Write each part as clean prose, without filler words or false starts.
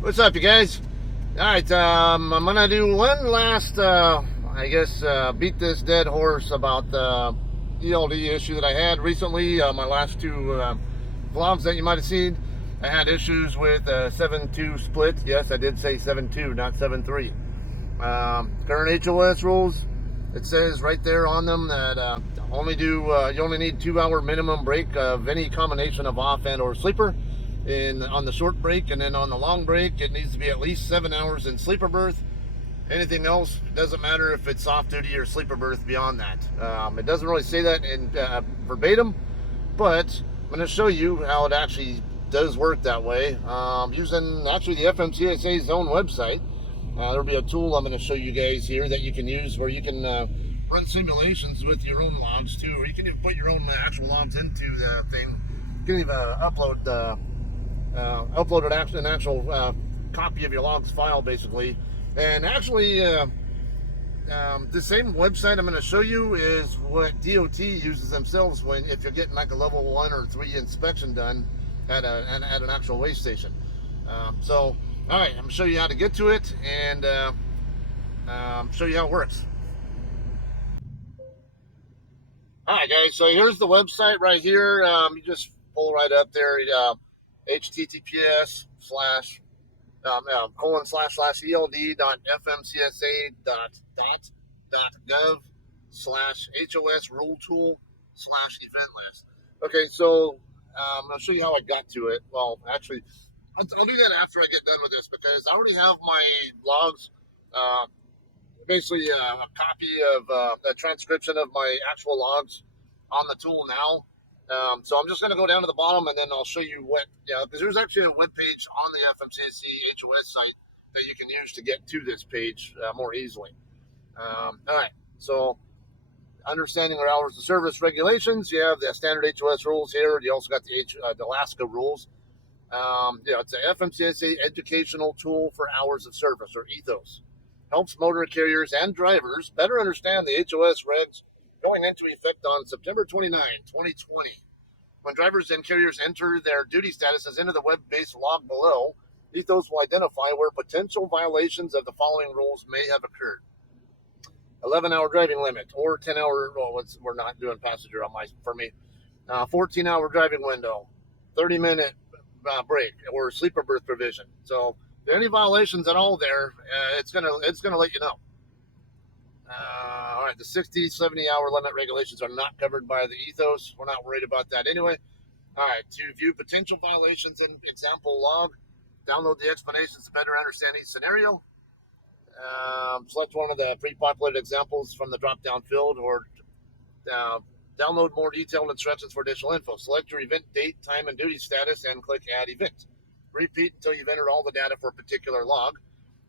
What's up, you guys? All right, I'm gonna do one last, beat this dead horse about the ELD issue that I had recently. My last two vlogs that you might have seen, I had issues with 7-2 split. Yes, I did say 7-2, not 7-3. Current HOS rules, it says right there on them that you only need 2 hour minimum break of any combination of off and or sleeper on the short break, and then on the long break it needs to be at least 7 hours in sleeper berth. Anything else doesn't matter if it's off duty or sleeper berth beyond that. It doesn't really say that in verbatim, but I'm going to show you how it actually does work that way, using actually the FMCSA's own website. There'll be a tool I'm going to show you guys here that you can use where you can run simulations with your own logs too, or you can even put your own actual logs into the thing. You can even upload an actual copy of your logs file, basically. And actually, the same website I'm going to show you is what DOT uses themselves if you're getting like a level 1 or 3 inspection done at an actual waste station. So, all right, I'm going to show you how to get to it and show you how it works. All right, guys. So here's the website right here. You just pull right up there. HTTPS slash eld.fmcsa.gov/HOS rule tool/event list. Okay, so I'll show you how I got to it. Well, actually, I'll do that after I get done with this because I already have my logs. Basically, a copy of a transcription of my actual logs on the tool now. So I'm just going to go down to the bottom and then I'll show you because there's actually a web page on the FMCSA HOS site that you can use to get to this page more easily. All right, so understanding our hours of service regulations, you have the standard HOS rules here. You also got the Alaska rules. It's a FMCSA educational tool for hours of service, or ETHOS. Helps motor carriers and drivers better understand the HOS regs going into effect on September 29, 2020. When drivers and carriers enter their duty statuses into the web-based log below, ETHOS will identify where potential violations of the following rules may have occurred. 11-hour driving limit, or 10-hour, we're not doing passenger for me. 14-hour driving window, 30-minute break, or sleeper berth provision. So if there are any violations at all there, it's gonna let you know. All right, the 60, 70-hour limit regulations are not covered by the ETHOS. We're not worried about that anyway. All right, to view potential violations in example log, download the explanations to better understand each scenario. Select one of the pre-populated examples from the drop-down field, or download more detailed instructions for additional info. Select your event date, time, and duty status, and click Add Event. Repeat until you've entered all the data for a particular log.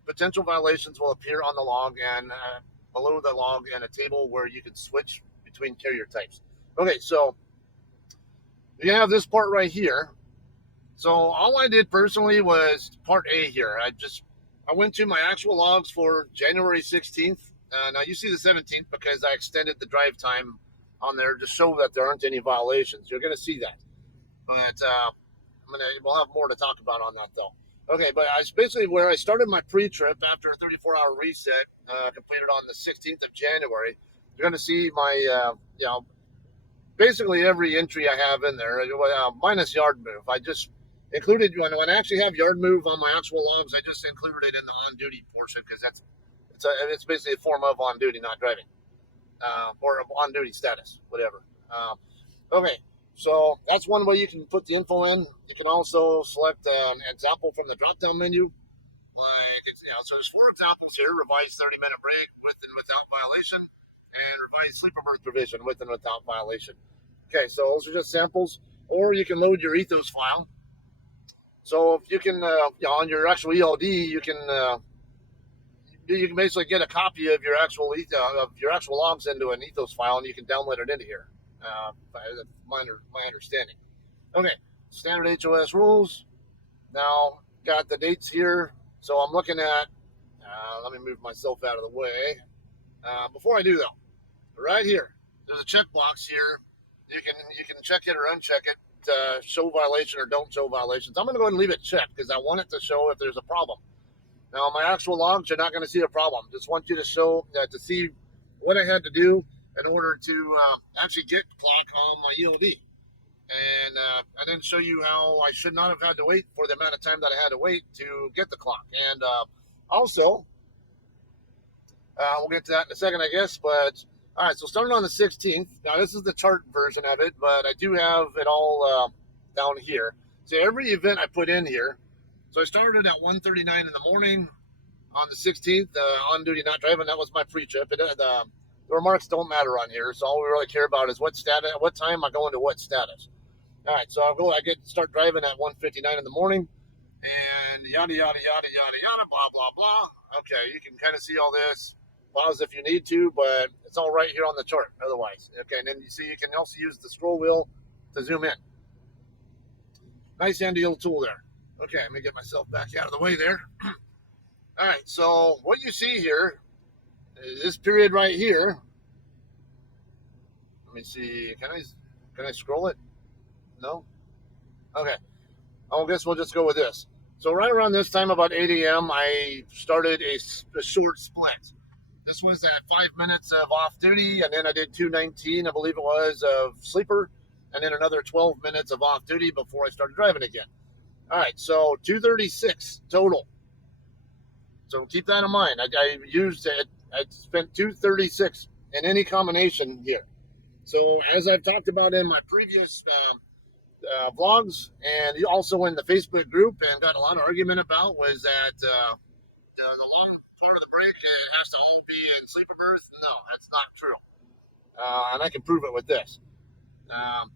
Potential violations will appear on the log and below the log in a table where you can switch between carrier types. Okay, so you have this part right here. So all I did personally was part A here. I went to my actual logs for January 16th. Now you see the 17th because I extended the drive time on there to show that there aren't any violations. You're going to see that. But we'll have more to talk about on that though. Okay, but I basically where I started my pre-trip after a 34-hour reset, completed on the 16th of January. You're going to see my, basically every entry I have in there, minus yard move. I just included when I actually have yard move on my actual logs. I just included it in the on-duty portion because it's basically a form of on duty, not driving, or on-duty status, whatever. Okay. So that's one way you can put the info in. You can also select an example from the drop-down menu. So there's 4 examples here: revised 30-minute break with and without violation, and revised sleeper berth provision with and without violation. Okay, so those are just samples. Or you can load your ETHOS file. So if you can, on your actual ELD, you can basically get a copy of your actual logs into an ETHOS file, and you can download it into here. My understanding. Okay, standard HOS rules. Now, got the dates here. So I'm looking at, let me move myself out of the way. Before I do though, right here, there's a checkbox here. You can check it or uncheck it show violation or don't show violations. I'm going to go ahead and leave it checked because I want it to show if there's a problem. Now, my actual logs, you're not going to see a problem. Just want you to show to see what I had to do in order to actually get clock on my EOD. And then show you how I should not have had to wait for the amount of time that I had to wait to get the clock. And also, we'll get to that in a second, I guess. But all right, so starting on the 16th. Now this is the chart version of it, but I do have it all down here. So every event I put in here. So I started at 1:39 in the morning on the 16th, on duty not driving. That was my pre-trip. The remarks don't matter on here, so all we really care about is what time I go into what status. All right, so I start driving at 1:59 in the morning, and yada yada yada yada yada, blah blah blah. Okay, you can kind of see all this. Pause if you need to, but it's all right here on the chart. Otherwise, okay, and then you see you can also use the scroll wheel to zoom in. Nice handy little tool there. Okay, let me get myself back out of the way there. All right, so what you see here is this period right here. Let me see. Can I scroll it? No? Okay. I guess we'll just go with this. So right around this time, about 8 a.m., I started a short split. This was at 5 minutes of off duty, and then I did 2:19, I believe it was, of sleeper, and then another 12 minutes of off duty before I started driving again. All right, so 236 total. So keep that in mind. I used it. I spent 236 in any combination here. So as I've talked about in my previous vlogs and also in the Facebook group and got a lot of argument about was that the long part of the break has to all be in sleeper berth. No, that's not true. And I can prove it with this. All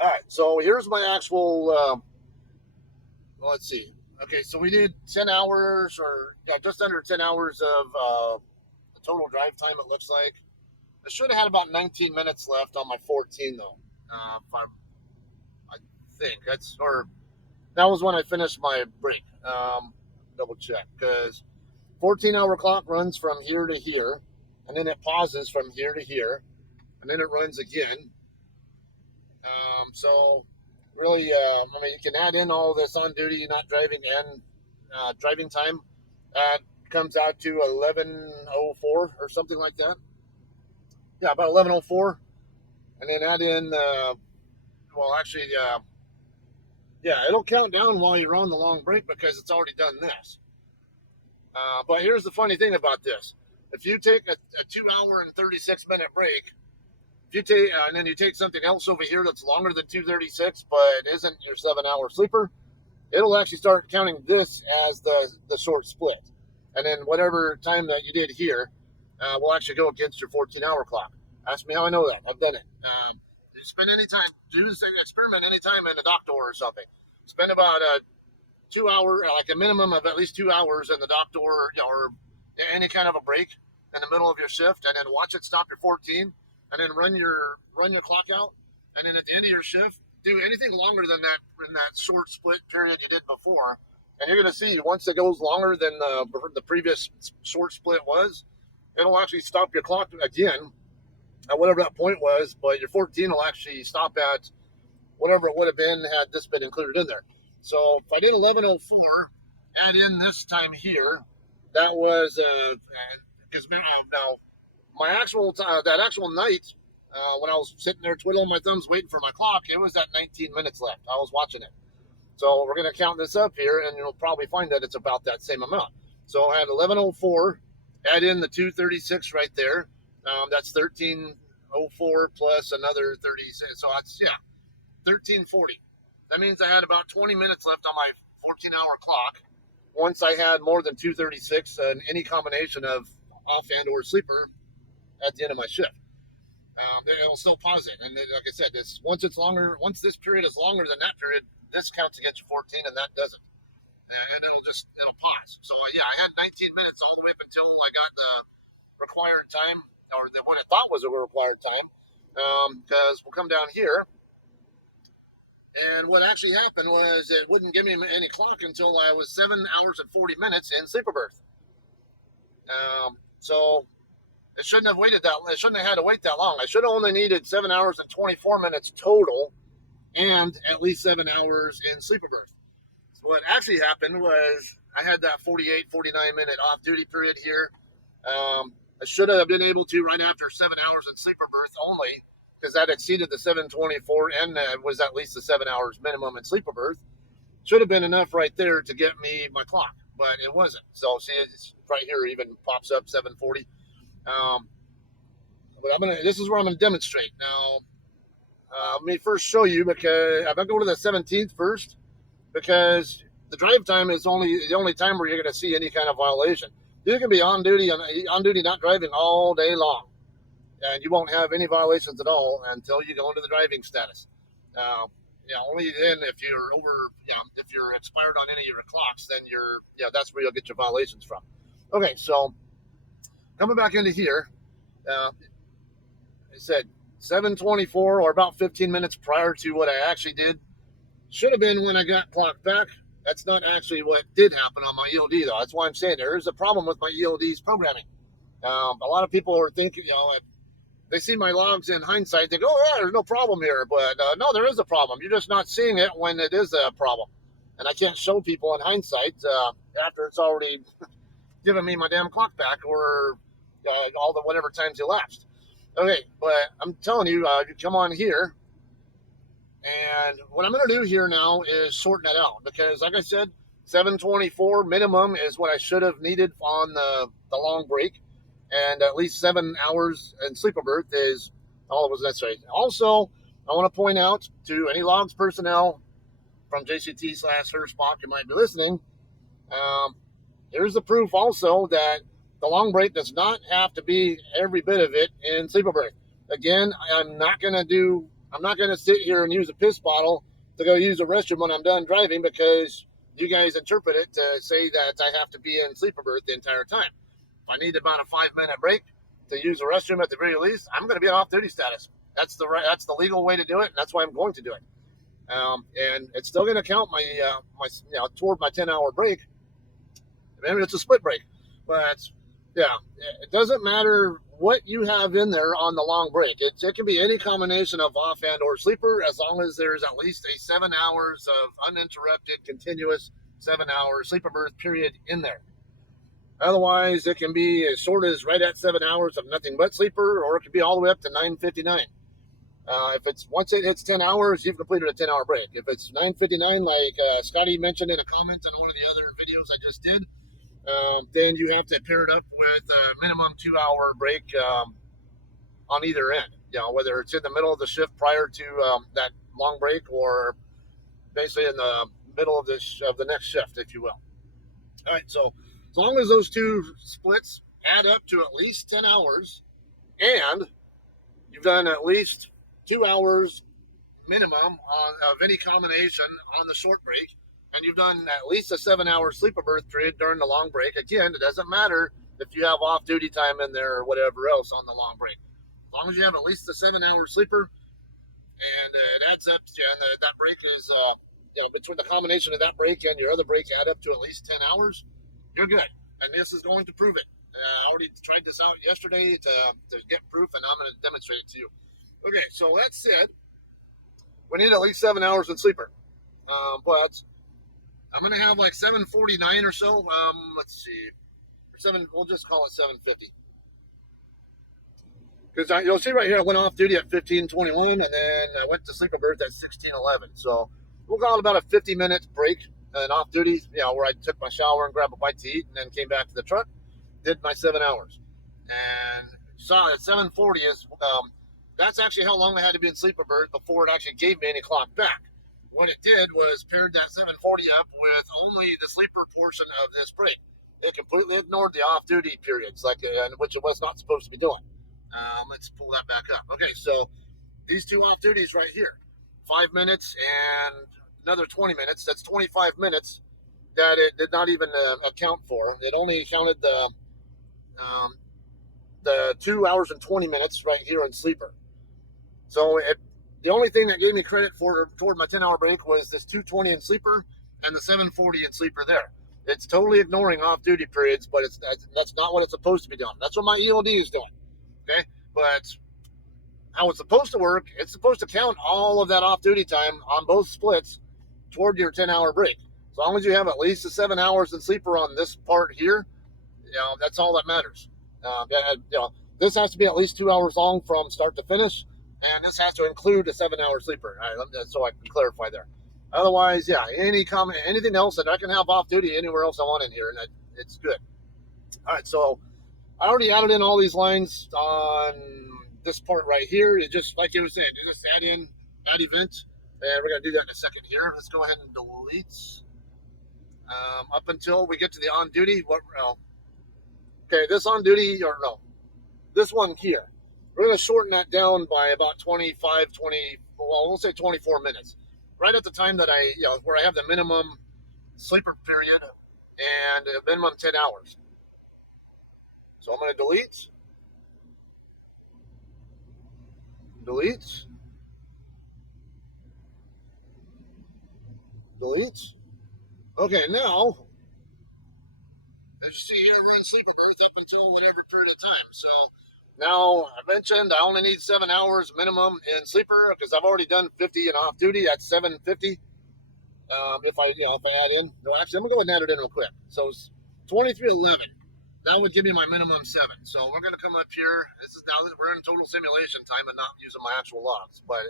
right, so here's my actual, let's see. Okay, so we did 10 hours or just under 10 hours of the total drive time, it looks like. I should have had about 19 minutes left on my 14, though. I think that was when I finished my break. Double check, because 14-hour clock runs from here to here, and then it pauses from here to here, and then it runs again. So really, I mean, you can add in all this on duty, not driving, and driving time. That comes out to 11:04 or something like that. Yeah, about 11:04, and then add in. Yeah, it'll count down while you're on the long break because it's already done this. But here's the funny thing about this: if you take a 2-hour and 36-minute break, if you take and then you take something else over here that's longer than 236 but isn't your 7-hour sleeper, it'll actually start counting this as the short split, and then whatever time that you did here will actually go against your 14-hour clock. Ask me how I know that. I've done it. You spend any time, do this experiment anytime in a dock door or something. Spend about 2 hour, like a minimum of at least 2 hours in the dock door, or any kind of a break in the middle of your shift, and then watch it stop your 14, and then run your clock out, and then at the end of your shift, do anything longer than that in that short split period you did before, and you're going to see once it goes longer than the previous short split was, it'll actually stop your clock again at whatever that point was, but your 14 will actually stop at whatever it would have been had this been included in there. So if I did 11:04, add in this time here, that was because now my actual that actual night when I was sitting there twiddling my thumbs waiting for my clock, it was at 19 minutes left. I was watching it. So we're going to count this up here, and you'll probably find that it's about that same amount. So at 11:04, add in the 236 right there. That's 13:04 plus another 36. So that's 13:40. That means I had about 20 minutes left on my 14-hour clock. Once I had more than 236 and any combination of off and or sleeper at the end of my shift. It'll still pause it, and like I said, once this period is longer than that period, this counts against your 14, and that doesn't. And it'll pause. So I had 19 minutes all the way up until I got the required time, or what I thought was a required time, because we'll come down here. And what actually happened was it wouldn't give me any clock until I was 7 hours and 40 minutes in sleeper berth. So it shouldn't have waited that. It shouldn't have had to wait that long. I should have only needed 7 hours and 24 minutes total and at least 7 hours in sleeper berth. So what actually happened was I had that 48, 49-minute off-duty period here. I should have been able to right after 7 hours in sleeper berth only, because that exceeded the 724 and was at least the 7 hours minimum in sleeper berth. Should have been enough right there to get me my clock, but it wasn't. So see, it's right here even pops up 740. But this is where I'm gonna demonstrate now. Let me first show you, because I'm gonna go to the 17th first, because the drive time is the only time where you're going to see any kind of violation. You can be on duty not driving all day long, and you won't have any violations at all until you go into the driving status. Only then if you're expired on any of your clocks, then that's where you'll get your violations from. Okay, so coming back into here, I said 7:24, or about 15 minutes prior to what I actually did. Should have been when I got clocked back. That's not actually what did happen on my ELD, though. That's why I'm saying there is a problem with my ELD's programming. A lot of people are thinking, if they see my logs in hindsight, they go, "Oh, yeah, there's no problem here." But no, there is a problem. You're just not seeing it when it is a problem. And I can't show people in hindsight after it's already given me my damn clock back, or all the whatever times elapsed. Okay, but I'm telling you, you come on here. And what I'm going to do here now is sorting it out, because, like I said, 724 minimum is what I should have needed on the long break, and at least 7 hours in sleeper berth is all that was necessary. Also, I want to point out to any logs personnel from JCT/HERSPOC who might be listening, here's the proof also that the long break does not have to be every bit of it in sleeper berth. Again, I'm not going to sit here and use a piss bottle to go use the restroom when I'm done driving, because you guys interpret it to say that I have to be in sleeper berth the entire time. If I need about a 5-minute break to use the restroom at the very least, I'm going to be in off-duty status. That's the legal way to do it, and that's why I'm going to do it. And it's still going to count toward my 10-hour break. Maybe it's a split break, but it doesn't matter what you have in there on the long break. It can be any combination of off and or sleeper, as long as there's at least a 7 hours of uninterrupted, continuous 7-hour sleeper berth period in there. Otherwise, it can be as short as right at 7 hours of nothing but sleeper, or it could be all the way up to 9:59. Once it hits 10 hours, you've completed a 10-hour break. If it's 9:59, like Scotty mentioned in a comment on one of the other videos I just did, then you have to pair it up with a minimum 2-hour break on either end. Whether it's in the middle of the shift prior to that long break, or basically in the middle of the next shift, if you will. All right, so as long as those two splits add up to at least 10 hours, and you've done at least 2 hours minimum of any combination on the short break, and you've done at least a 7-hour sleeper berth period during the long break. Again, it doesn't matter if you have off-duty time in there or whatever else on the long break. As long as you have at least a 7-hour sleeper, and it adds up, and that break is, between the combination of that break and your other break add up to at least 10 hours, you're good. And this is going to prove it. I already tried this out yesterday to get proof, and I'm going to demonstrate it to you. Okay, so that said, we need at least 7 hours in sleeper. But I'm going to have like 7:49 or so. Let's see. We'll just call it 7:50. Because you'll see right here, I went off duty at 15:21, and then I went to sleeper berth at 16:11. So we'll call it about a 50-minute break and off duty, where I took my shower and grabbed a bite to eat, and then came back to the truck, did my 7 hours. And saw at 7:40 is, that's actually how long I had to be in sleeper berth before it actually gave me any clock back. What it did was paired that 7:40 up with only the sleeper portion of this break. It completely ignored the off-duty periods, which it was not supposed to be doing. Let's pull that back up. Okay, so these two off-duties right here, 5 minutes and another 20 minutes. That's 25 minutes that it did not even account for. It only counted the 2 hours and 20 minutes right here in sleeper. So the only thing that gave me credit toward my 10-hour break was this 2:20 in sleeper and the 7:40 in sleeper there. It's totally ignoring off-duty periods, but that's not what it's supposed to be doing. That's what my ELD is doing. Okay, but how it's supposed to work, it's supposed to count all of that off-duty time on both splits toward your 10-hour break. As long as you have at least the 7 hours in sleeper on this part here, that's all that matters. This has to be at least 2 hours long from start to finish, and this has to include a 7-hour sleeper. All right, so I can clarify there. Otherwise, anything else that I can have off duty anywhere else I want in here, and it's good. All right, so I already added in all these lines on this part right here. It's just like you were saying, you just add event, and we're gonna do that in a second here. Let's go ahead and delete up until we get to the on duty. Okay, this on duty, or no, this one here, we're going to shorten that down by about 20, we'll say 24 minutes. Right at the time that where I have the minimum sleeper period and a minimum 10 hours. So I'm going to delete. Okay, now, as you see here, we're in sleeper berth up until whatever period of time. So now I mentioned I only need 7 hours minimum in sleeper because I've already done 50 in off duty at 750. If I add in, actually, I'm gonna go ahead and add it in real quick. So it's 23:11. That would give me my minimum 7. So we're gonna come up here. We're in total simulation time and not using my actual logs, but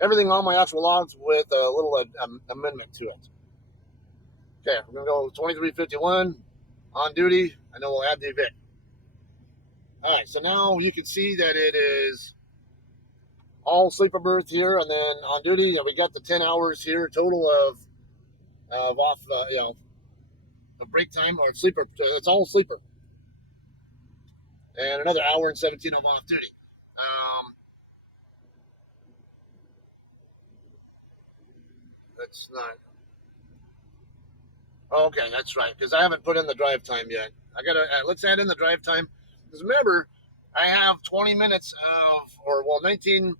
everything on my actual logs with a little amendment to it. Okay, we're gonna go 23:51 on duty, and then we'll add the event. All right, so now you can see that it is all sleeper berth here, and then on duty, we got the 10 hours here total of off, of break time or sleeper. It's all sleeper, and another hour and 17 of off duty. That's not. Okay, that's right, because I haven't put in the drive time yet. Let's add in the drive time. Because remember, I have 20 minutes 19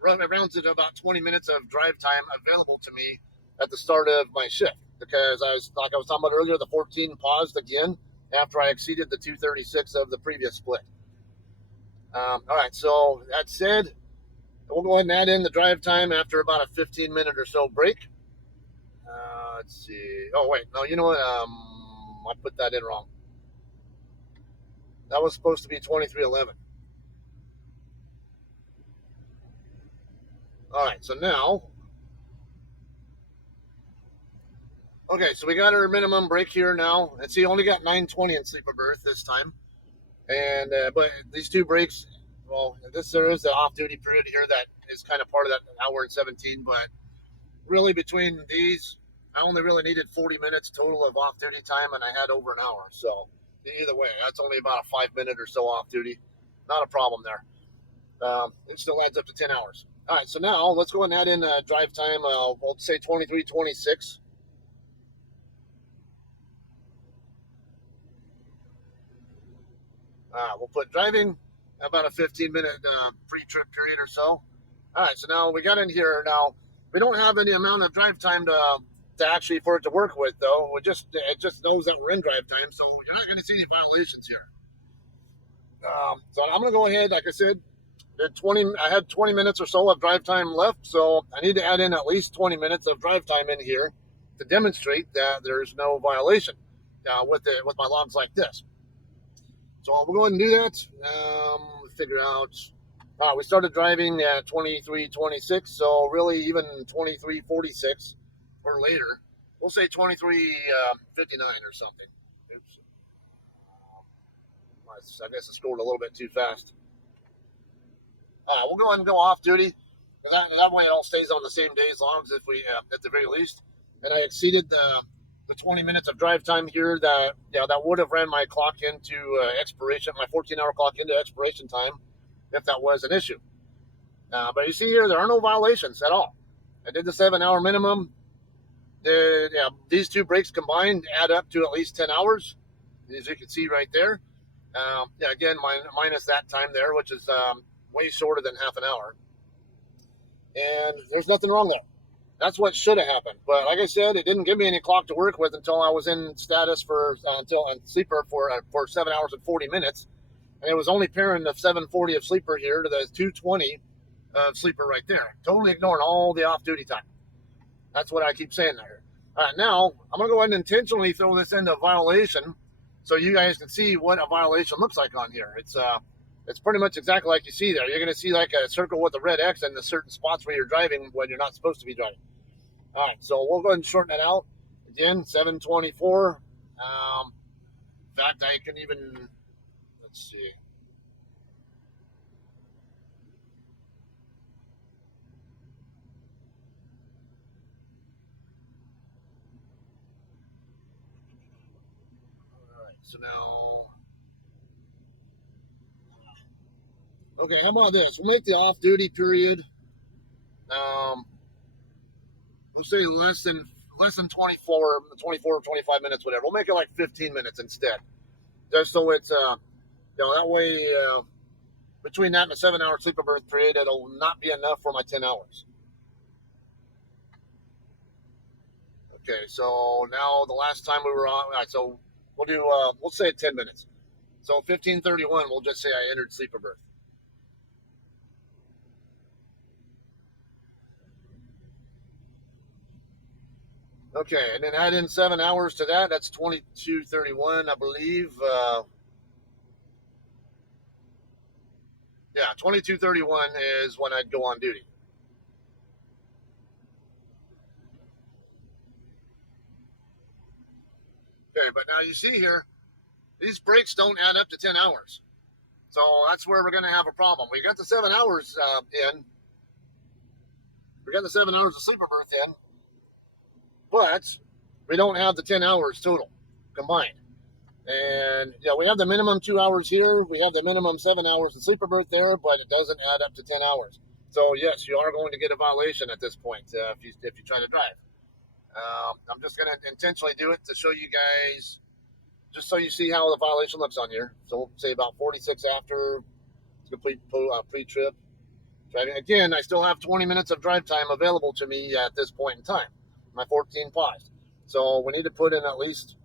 rounds to about 20 minutes of drive time available to me at the start of my shift. Because I was talking about earlier, the 14 paused again after I exceeded the 236 of the previous split. All right, so that said, we'll go ahead and add in the drive time after about a 15-minute or so break. Let's see. Oh, wait. No, you know what? I put that in wrong. That was supposed to be 23:11. All right, so now. Okay, so we got our minimum break here now. And see, only got 9:20 in sleeper berth this time. And but these two breaks, there is the off-duty period here that is kind of part of that hour and 17. But really, between these, I only really needed 40 minutes total of off-duty time, and I had over an hour. So either way, that's only about a 5-minute or so off-duty. Not a problem there. It still adds up to 10 hours. All right, so now let's go and add in drive time. We'll say 23:26. We'll put driving about a 15-minute pre-trip period or so. All right, so now we got in here. Now we don't have any amount of drive time to actually for it to work with, though. It just knows that we're in drive time, so you're not going to see any violations here. So I'm going to go ahead, like I said, I had 20 minutes or so of drive time left, so I need to add in at least 20 minutes of drive time in here to demonstrate that there's no violation with my logs like this. So we'll go ahead and do that. Figure out. We started driving at 23:26, so really even 23:46 or later, we'll say 23:59 or something. Oops. I guess I scored a little bit too fast. We'll go ahead and go off duty. That way it all stays on the same day as long as if we, at the very least. And I exceeded the 20 minutes of drive time here that would have ran my clock into expiration, my 14-hour clock into expiration time, if that was an issue. But you see here, there are no violations at all. I did the 7-hour minimum. These two breaks combined add up to at least 10 hours, as you can see right there. Again, minus that time there, which is way shorter than half an hour. And there's nothing wrong there. That's what should have happened. But like I said, it didn't give me any clock to work with until I was in status until sleeper for 7 hours and 40 minutes. and it was only pairing the 740 of sleeper here to the 220 of sleeper right there, totally ignoring all the off-duty time. That's what I keep saying there. All right, now I'm going to go ahead and intentionally throw this into a violation so you guys can see what a violation looks like on here. It's pretty much exactly like you see there. You're going to see like a circle with a red X in the certain spots where you're driving when you're not supposed to be driving. All right, so we'll go ahead and shorten that out. Again, 724. In fact, I can even, let's see. All right, so now, okay, how about this? We'll make the off-duty period, let's say less than 24 or 25 minutes, whatever. We'll make it like 15 minutes instead, just so it's that way between that and a 7-hour sleeper berth period, it'll not be enough for my 10 hours. Okay, so now the last time we were on, all right, so we'll do we'll say 10 minutes. So 15:31, we'll just say I entered sleeper berth. Okay, and then add in 7 hours to that. That's 22:31, I believe. Yeah, 22:31 is when I'd go on duty. Okay, but now you see here, these breaks don't add up to 10 hours. So that's where we're going to have a problem. We got the 7 hours in. We got the 7 hours of sleeper berth in, but we don't have the 10 hours total combined. And yeah, we have the minimum 2 hours here. We have the minimum 7 hours of sleeper berth there, but it doesn't add up to 10 hours. So yes, you are going to get a violation at this point if you try to drive. I'm just going to intentionally do it to show you guys, just so you see how the violation looks on here. So we'll say about 46 after complete pre-trip driving. Again, I still have 20 minutes of drive time available to me at this point in time. My 14 paused. So we need to put in at least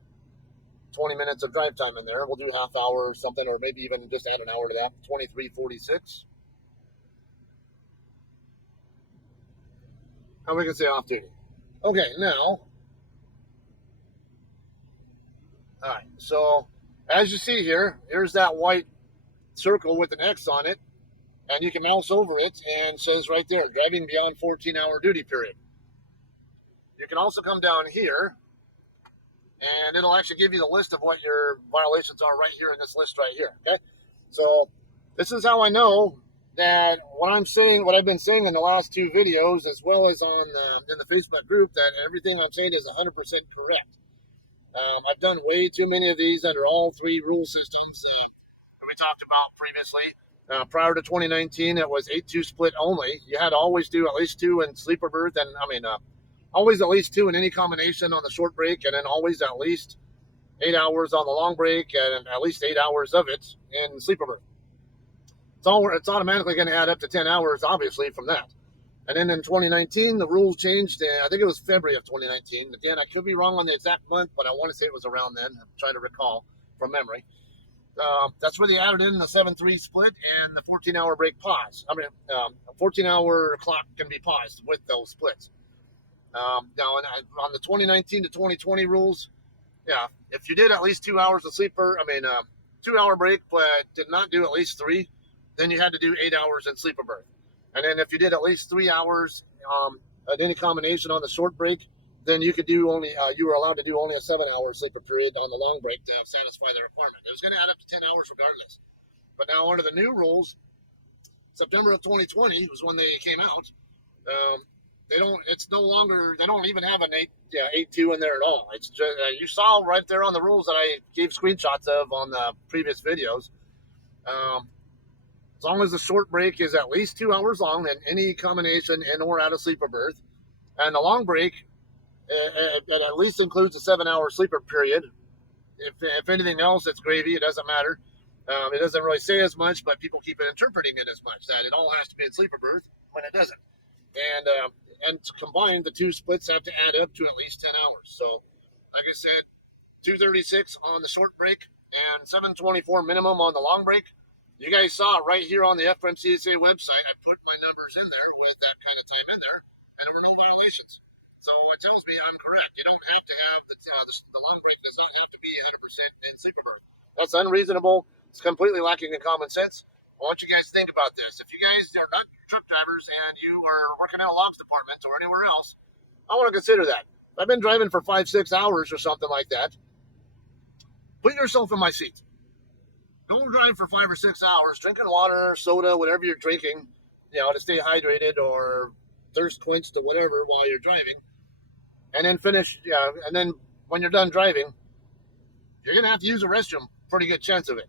20 minutes of drive time in there. We'll do half hour or something, or maybe even just add an hour to that. 23:46. How we can say off duty. Okay, now, all right. So as you see here, here's that white circle with an X on it, and you can mouse over it, and it says right there, driving beyond 14-hour duty period. You can also come down here, and it'll actually give you the list of what your violations are right here in this list right here. Okay, so this is how I know that what I'm saying, what I've been saying in the last two videos, as well as on in the Facebook group, that everything I'm saying is 100% correct. I've done way too many of these under all three rule systems that we talked about previously. Prior to 2019, it was 8-2 split only. You had to always do at least 2 in sleeper berth, and always at least 2 in any combination on the short break, and then always at least 8 hours on the long break, and at least 8 hours of it in sleeper berth. It's automatically going to add up to 10 hours, obviously, from that. And then in 2019, the rules changed. I think it was February of 2019. Again, I could be wrong on the exact month, but I want to say it was around then. I'm trying to recall from memory. That's where they added in the 7-3 split and the 14-hour break pause. A 14-hour clock can be paused with those splits. Now, on the 2019 to 2020 rules, yeah, if you did at least 2 hours of sleeper, 2-hour break, but did not do at least 3, then you had to do 8 hours in sleeper berth. And then if you did at least 3 hours at any combination on the short break, then you were allowed to do only a 7-hour sleeper period on the long break to satisfy the requirement. It was going to add up to 10 hours regardless. But now under the new rules, September of 2020 was when they came out. They don't even have an 8-2 in there at all. It's just, you saw right there on the rules that I gave screenshots of on the previous videos. As long as the short break is at least 2 hours long in any combination in or out of sleeper berth, and the long break, it at least includes a 7-hour sleeper period. If anything else, it's gravy. It doesn't matter. It doesn't really say as much, but people keep interpreting it as much, that it all has to be in sleeper berth when it doesn't. And to combine, the two splits have to add up to at least 10 hours. So, like I said, 236 on the short break and 724 minimum on the long break. You guys saw it right here on the FMCSA website. I put my numbers in there with that kind of time in there, and there were no violations. So it tells me I'm correct. You don't have to have the long break does not have to be 100% in sleeper berth. That's unreasonable. It's completely lacking in common sense. I want you guys to think about this. If you guys are not truck drivers and you are working at a logs department or anywhere else, I want to consider that. If I've been driving for 5-6 hours or something like that, put yourself in my seat. Don't drive for 5 or 6 hours drinking water, soda, whatever you're drinking, to stay hydrated or thirst quenched or whatever while you're driving, and then finish. Yeah, and then when you're done driving, you're gonna have to use a restroom. Pretty good chance of it.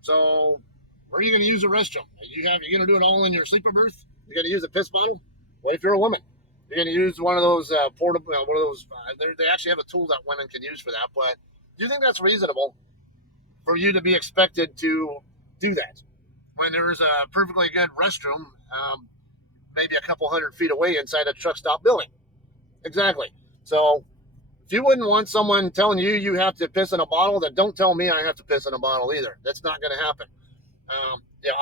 So, where are you gonna use a restroom? You're gonna do it all in your sleeper berth. You're gonna use a piss bottle. What if you're a woman? You're gonna use one of those portable, one of those. They actually have a tool that women can use for that. But do you think that's reasonable for you to be expected to do that when there's a perfectly good restroom, maybe a couple 100 feet away inside a truck stop building? Exactly. So if you wouldn't want someone telling you you have to piss in a bottle, then don't tell me I have to piss in a bottle either. That's not going to happen.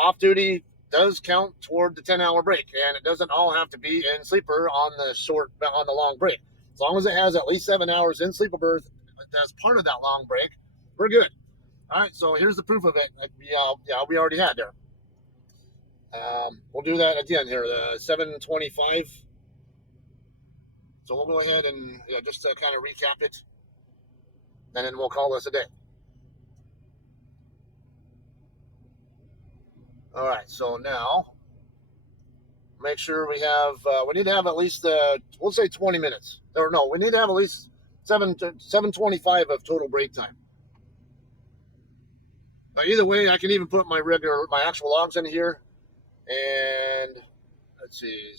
Off duty does count toward the 10-hour break, and it doesn't all have to be in sleeper on the long break. As long as it has at least 7 hours in sleeper berth as part of that long break, we're good. All right, so here's the proof of it. We already had there. We'll do that again here, the 7:25. So we'll go ahead and just to kind of recap it, and then we'll call this a day. All right, so now make sure we need to have at least we'll say 20 minutes. Or no, we need to have at least 7:25 of total break time. But either way, I can even put my actual logs in here, and let's see.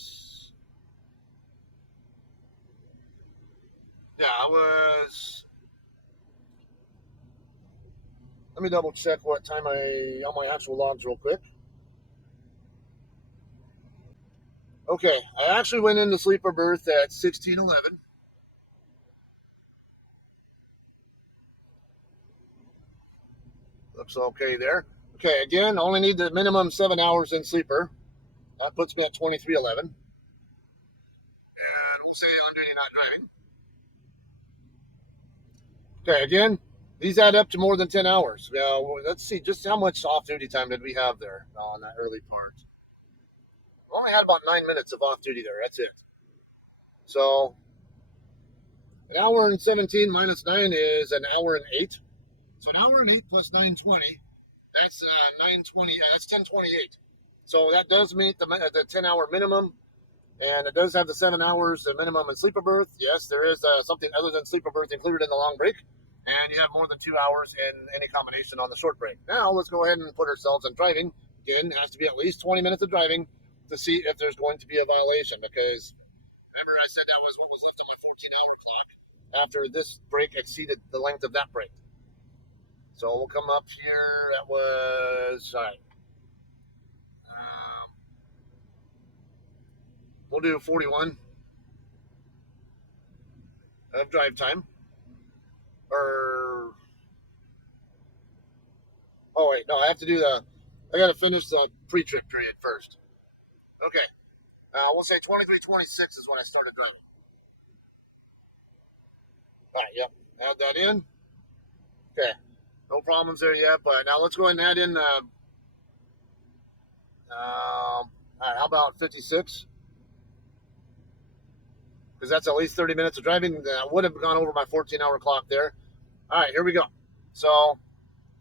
Yeah, let me double check what time on my actual logs real quick. Okay, I actually went into sleeper berth at 16:11. Looks okay there. Okay, again, only need the minimum 7 hours in sleeper. That puts me at 23:11. And we'll say on duty, not driving. Okay, again, these add up to more than 10 hours. Now, let's see just how much off duty time did we have there on that early part. We only had about 9 minutes of off duty there. That's it. So, an hour and 17 minus 9 is an hour and 8. So, an hour and 8 plus 9:20, that's 9:20. That's 10:28. So, that does meet the 10-hour minimum. And it does have the 7 hours, the minimum in sleeper berth. Yes, there is something other than sleeper berth included in the long break. And you have more than 2 hours in any combination on the short break. Now, let's go ahead and put ourselves on driving. Again, it has to be at least 20 minutes of driving to see if there's going to be a violation. Because remember, I said that was what was left on my 14-hour clock after this break exceeded the length of that break. So we'll come up here. That was, all right. We'll do 41 of drive time. Oh wait, no, I have to do I got to finish the pre-trip period first. Okay, we'll say 23:26 is when I started driving. All right, yep, add that in. Okay, no problems there yet, but now let's go ahead and add in, all right, how about 56? Because that's at least 30 minutes of driving. I would have gone over my 14-hour clock there. All right, here we go. So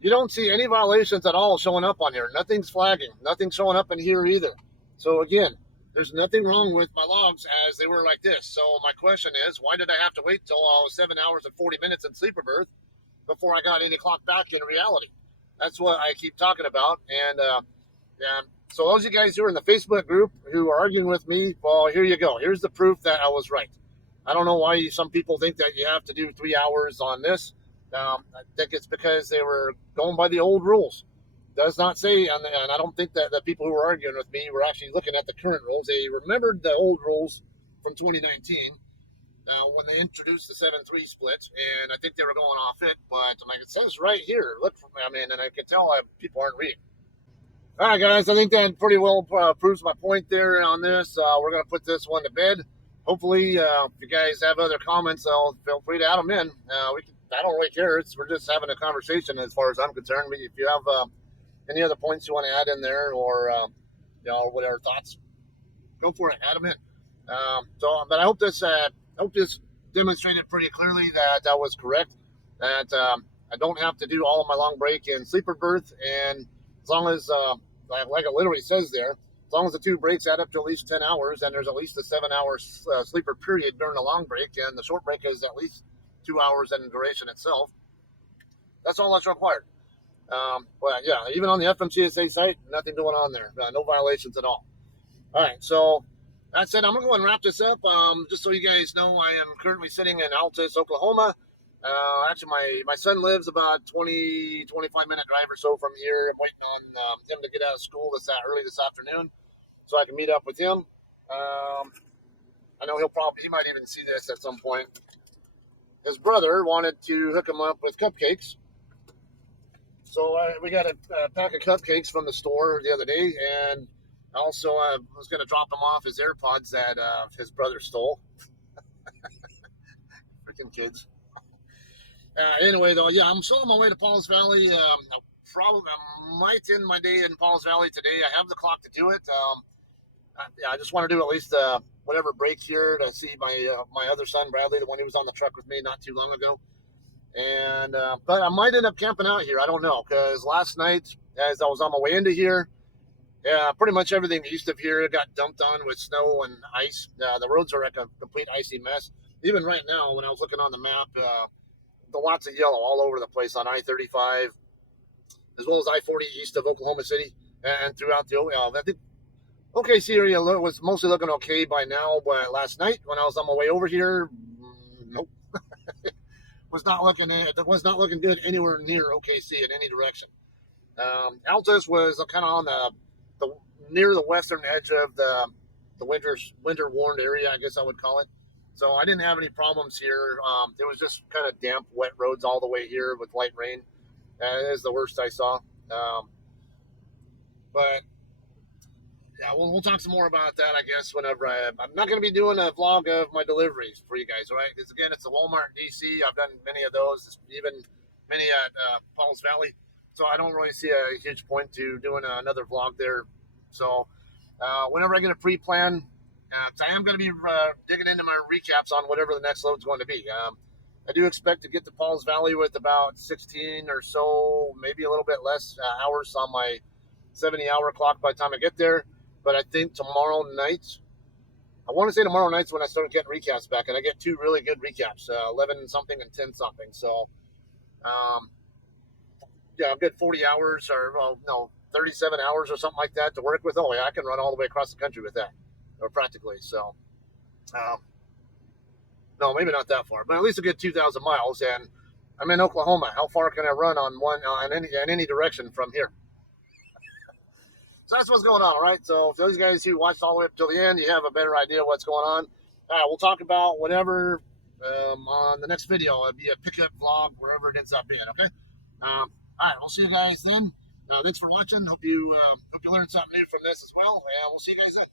you don't see any violations at all showing up on here. Nothing's flagging. Nothing's showing up in here either. So again, there's nothing wrong with my logs as they were like this. So my question is, why did I have to wait till I was 7 hours and 40 minutes in sleeper berth before I got any clock back in reality? That's what I keep talking about. And so those of you guys who are in the Facebook group who are arguing with me, well, here you go. Here's the proof that I was right. I don't know why some people think that you have to do 3 hours on this. I think it's because they were going by the old rules. It does not say, and I don't think that the people who were arguing with me were actually looking at the current rules. They remembered the old rules from 2019 when they introduced the 7-3 split, and I think they were going off it. But like it says right here, look, and I can tell people aren't reading. All right, guys, I think that pretty well proves my point there on this. We're going to put this one to bed. Hopefully, if you guys have other comments, feel free to add them in. I don't really care. We're just having a conversation as far as I'm concerned. But if you have any other points you want to add in there, or whatever thoughts, go for it. Add them in. But I hope this demonstrated pretty clearly that I was correct. That I don't have to do all of my long break in sleeper berth, and as long as like it literally says there, as long as the 2 breaks add up to at least 10 hours, and there's at least a 7-hour sleeper period during the long break, and the short break is at least 2 hours in duration itself. That's all that's required. But yeah, even on the FMCSA site, nothing going on there. No violations at all. All right, so that said, I'm going to go and wrap this up. Just so you guys know, I am currently sitting in Altus, Oklahoma. Actually, my son lives about 25-minute drive or so from here. I'm waiting on him to get out of school early this afternoon so I can meet up with him. I know he might even see this at some point. His brother wanted to hook him up with cupcakes. So we got a pack of cupcakes from the store the other day, and also I was going to drop him off his AirPods that his brother stole. Freaking kids. Anyway, though, yeah, I'm still on my way to Pauls Valley. I might end my day in Pauls Valley today. I have the clock to do it. I just want to do at least whatever break here to see my other son, Bradley, the one who was on the truck with me not too long ago. And but I might end up camping out here. I don't know, because last night, as I was on my way into here, pretty much everything east of here got dumped on with snow and ice. The roads are like a complete icy mess. Even right now, when I was looking on the map, the lots of yellow all over the place on I-35, as well as I-40 east of Oklahoma City and throughout I think OKC area was mostly looking okay by now, but last night when I was on my way over here, nope. It was not looking good anywhere near OKC in any direction. Altus was kind of on the near the western edge of the winter warned area, I guess I would call it. So I didn't have any problems here. It was just kind of damp, wet roads all the way here with light rain. That is the worst I saw. But yeah, we'll talk some more about that, I guess, whenever I'm not going to be doing a vlog of my deliveries for you guys, all right? Because, again, it's a Walmart in D.C. I've done many of those, even many at Pauls Valley. So I don't really see a huge point to doing another vlog there. So whenever I get a pre-plan, I am going to be digging into my recaps on whatever the next load's going to be. I do expect to get to Pauls Valley with about 16 or so, maybe a little bit less hours on my 70-hour clock by the time I get there. But I think tomorrow night, I want to say tomorrow night's when I start getting recaps back, and I get 2 really good recaps, 11 something and 10 something. So, yeah, a good 40 hours or 37 hours or something like that to work with. Oh yeah, I can run all the way across the country with that, or practically. So, no, maybe not that far, but at least a good 2,000 miles. And I'm in Oklahoma. How far can I run in any direction from here? So that's what's going on, all right? So for those guys who watched all the way up till the end, you have a better idea what's going on. All right, we'll talk about whatever on the next video. It'll be a pickup vlog, wherever it ends up being, okay? All right, we'll see you guys then. Thanks for watching. Hope you learned something new from this as well, and we'll see you guys then.